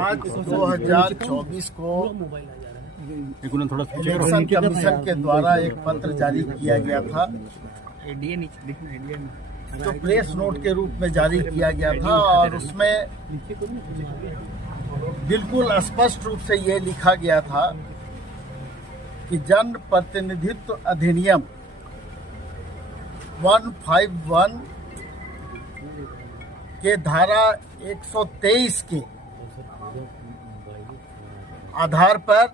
आज 2024 को election commission के द्वारा एक पत्र जारी किया गया था, जो प्रेस नोट के रूप में जारी किया गया था और उसमें बिल्कुल स्पष्ट रूप से ये लिखा गया था कि जन प्रतिनिधित्व अधिनियम 151 के धारा 123 के आधार पर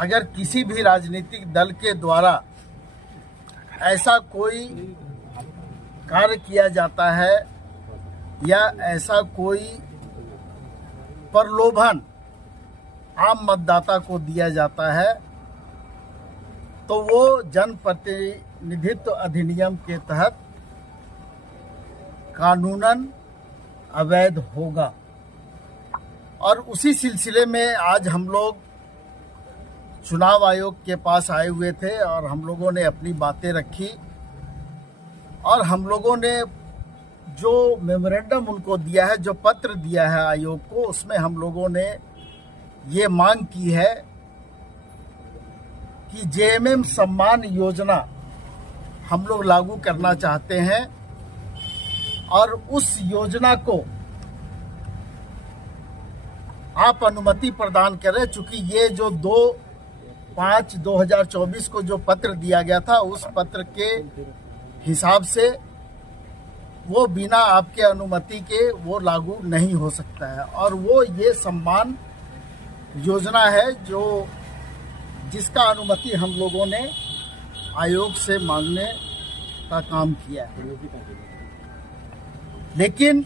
अगर किसी भी राजनीतिक दल के द्वारा ऐसा कोई कार्य किया जाता है या ऐसा कोई प्रलोभन आम मतदाता को दिया जाता है तो वो जनप्रतिनिधित्व अधिनियम के तहत कानूनन अवैध होगा। और उसी सिलसिले में आज हम लोग चुनाव आयोग के पास आए हुए थे और हम लोगों ने अपनी बातें रखी और हम लोगों ने जो मेमोरेंडम उनको दिया है, जो पत्र दिया है आयोग को, उसमें हम लोगों ने ये मांग की है कि जेएमएम सम्मान योजना हम लोग लागू करना चाहते हैं और उस योजना को आप अनुमति प्रदान करें। चूंकि ये जो 2/5/2024 को जो पत्र दिया गया था, उस पत्र के हिसाब से वो बिना आपके अनुमति के वो लागू नहीं हो सकता है। और वो ये सम्मान योजना है जो जिसका अनुमति हम लोगों ने आयोग से मांगने का काम किया है। लेकिन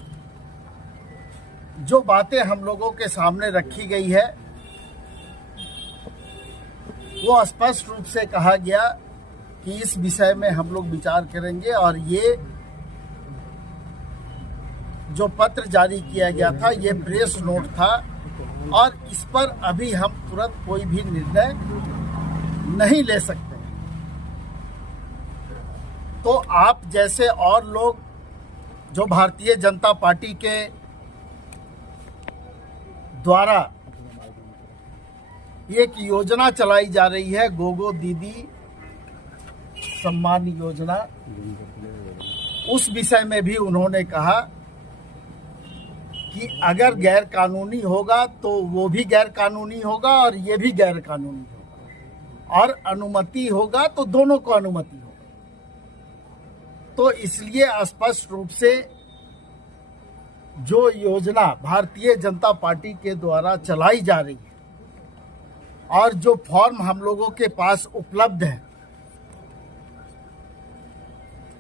जो बातें हम लोगों के सामने रखी गई है वो स्पष्ट रूप से कहा गया कि इस विषय में हम लोग विचार करेंगे और ये जो पत्र जारी किया गया था ये प्रेस नोट था और इस पर अभी हम तुरंत कोई भी निर्णय नहीं ले सकते। तो आप जैसे और लोग जो भारतीय जनता पार्टी के द्वारा एक योजना चलाई जा रही है, गोगो दीदी सम्मान योजना, उस विषय में भी उन्होंने कहा कि अगर गैर कानूनी होगा तो वो भी गैर कानूनी होगा और ये भी गैर कानूनी होगा और अनुमति होगा तो दोनों को अनुमति होगा। तो इसलिए स्पष्ट रूप से जो योजना भारतीय जनता पार्टी के द्वारा चलाई जा रही है और जो फॉर्म हम लोगों के पास उपलब्ध है,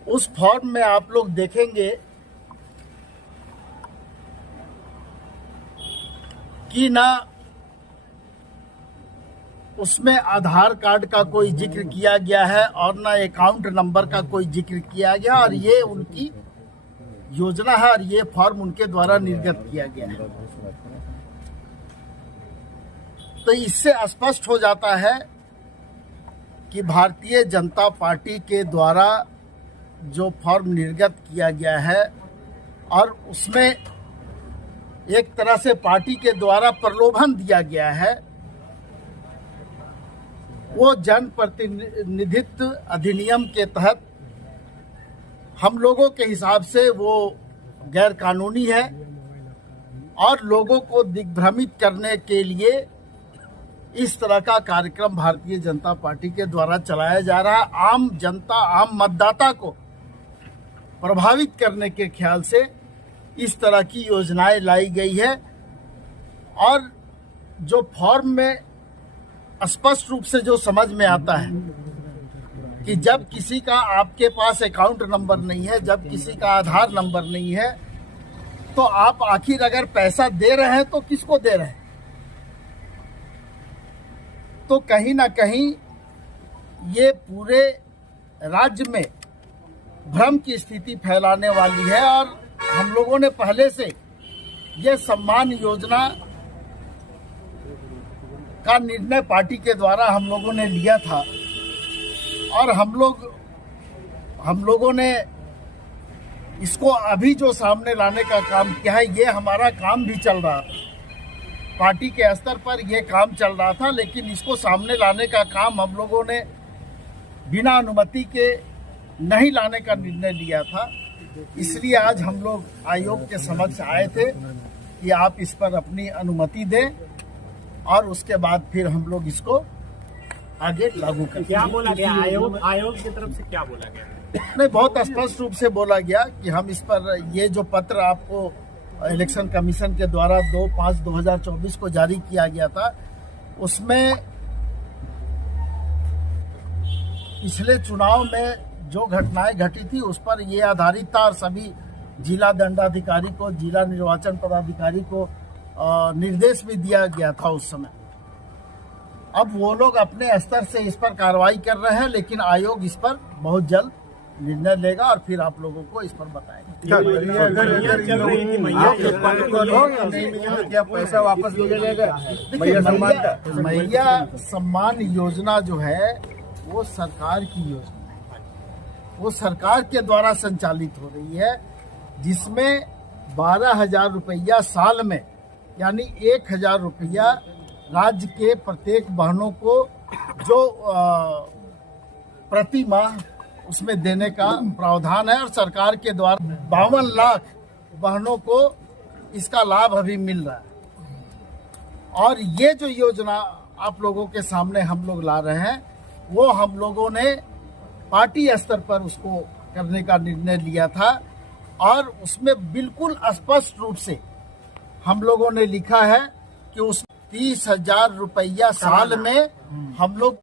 उस फॉर्म में आप लोग देखेंगे कि ना उसमें आधार कार्ड का कोई जिक्र किया गया है और ना अकाउंट नंबर का कोई जिक्र किया गया और ये उनकी योजना है और ये फॉर्म उनके द्वारा निर्गत किया गया है। तो इससे स्पष्ट हो जाता है कि भारतीय जनता पार्टी के द्वारा जो फॉर्म निर्गत किया गया है और उसमें एक तरह से पार्टी के द्वारा प्रलोभन दिया गया है, वो जन प्रतिनिधित्व अधिनियम के तहत हम लोगों के हिसाब से वो गैर कानूनी है और लोगों को दिग्भ्रमित करने के लिए इस तरह का कार्यक्रम भारतीय जनता पार्टी के द्वारा चलाया जा रहा है। आम जनता, आम मतदाता को प्रभावित करने के ख्याल से इस तरह की योजनाएं लाई गई है। और जो फॉर्म में स्पष्ट रूप से जो समझ में आता है कि जब किसी का आपके पास अकाउंट नंबर नहीं है, जब किसी का आधार नंबर नहीं है, तो आप आखिर अगर पैसा दे रहे हैं तो किसको दे रहे हैं? तो कहीं ना कहीं ये पूरे राज्य में भ्रम की स्थिति फैलाने वाली है। और हम लोगों ने पहले से ये सम्मान योजना का निर्णय पार्टी के द्वारा हम लोगों ने लिया था और हम लोगों ने इसको अभी जो सामने लाने का काम किया है, ये हमारा काम भी चल रहा था, पार्टी के स्तर पर ये काम चल रहा था, लेकिन इसको सामने लाने का काम हम लोगों ने बिना अनुमति के नहीं लाने का निर्णय लिया था। इसलिए आज हम लोग आयोग के समक्ष आए थे कि आप इस पर अपनी अनुमति दें और उसके बाद फिर हम लोग इसको आगे लागू करें। क्या बोला गया आयोग की तरफ से, क्या बोला गया? नहीं, बहुत स्पष्ट रूप से बोला गया कि हम इस पर, ये जो पत्र आपको इलेक्शन कमीशन के द्वारा 2/5/2024 को जारी किया गया था, उसमें पिछले चुनाव में जो घटनाएं घटी थी उस पर ये आधारित था और सभी जिला दंडाधिकारी को, जिला निर्वाचन पदाधिकारी को निर्देश भी दिया गया था उस समय। अब वो लोग अपने स्तर से इस पर कार्रवाई कर रहे हैं, लेकिन आयोग इस पर बहुत जल्द निर्णय लेगा और फिर आप लोगों को इस पर बताएंगे। क्या पैसा वापस मिलेगा? मैया सम्मान योजना जो है वो सरकार की योजना है, वो सरकार के द्वारा संचालित हो रही है, जिसमें 12,000 रुपया साल में, यानी 1,000 रुपया राज्य के प्रत्येक बहनों को जो प्रति माह उसमें देने का प्रावधान है और सरकार के द्वारा 52 लाख बहनों को इसका लाभ अभी मिल रहा है। और ये जो योजना आप लोगों के सामने हम लोग ला रहे हैं, वो हम लोगों ने पार्टी स्तर पर उसको करने का निर्णय लिया था और उसमें बिल्कुल स्पष्ट रूप से हम लोगों ने लिखा है कि उस 30,000 रुपया साल में हम लोग